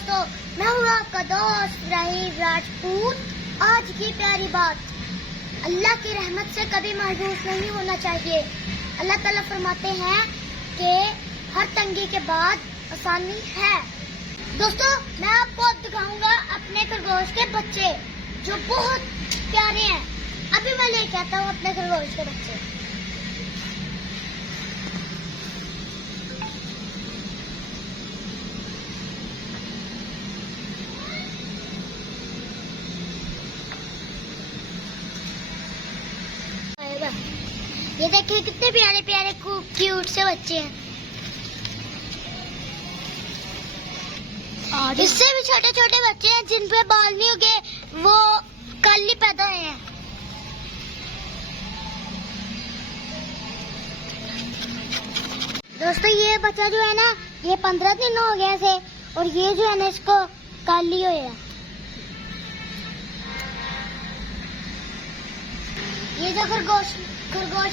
दोस्तों, मैं हूँ आपका दोस्त इब्राहिम राजपूत। आज की प्यारी बात, अल्लाह की रहमत से कभी मायूस नहीं होना चाहिए। अल्लाह ताला फरमाते हैं कि हर तंगी के बाद आसानी है। दोस्तों, मैं आपको दिखाऊंगा अपने खरगोश के बच्चे जो बहुत प्यारे हैं। अभी मैं लेके आता हूँ अपने खरगोश के बच्चे। ये देखिए कितने प्यारे प्यारे क्यूट से बच्चे हैं। इससे भी छोटे छोटे बच्चे हैं जिन पे बाल नहीं उगे, वो कल ही पैदा हुए हैं। दोस्तों, ये बच्चा जो है ना, ये 15 दिन हो गए थे और ये जो है ना, इसको कल ही हुए। ये जो खरगोश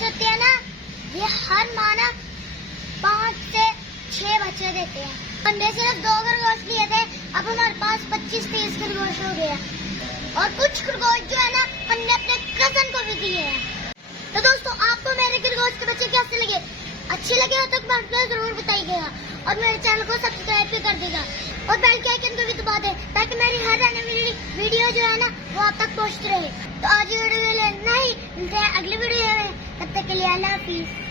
होते हैं ना, ये हर माह ना 5 से 6 बच्चे देते हैं। हमने सिर्फ 2 खरगोश लिए थे, अब हमारे पास 25-30 खरगोश हो गए हैं। और कुछ खरगोश जो है ना, हमने अपने कजन को भी दिए हैं। तो दोस्तों, आपको मेरे खरगोश के बच्चे कैसे लगे? अच्छे लगे हो तो कमेंट में जरूर बताइएगा और मेरे चैनल को सब्सक्राइब भी कर देगा और बेल के आइकन को भी दबा दे, ताकि मेरी हर आने वाली वीडियो जो है ना, वो आप तक पहुंचती रहे। तो आज ये वीडियो नहीं, मिलते हैं अगली वीडियो में। तब तक के लिए अल्लाह हाफिज।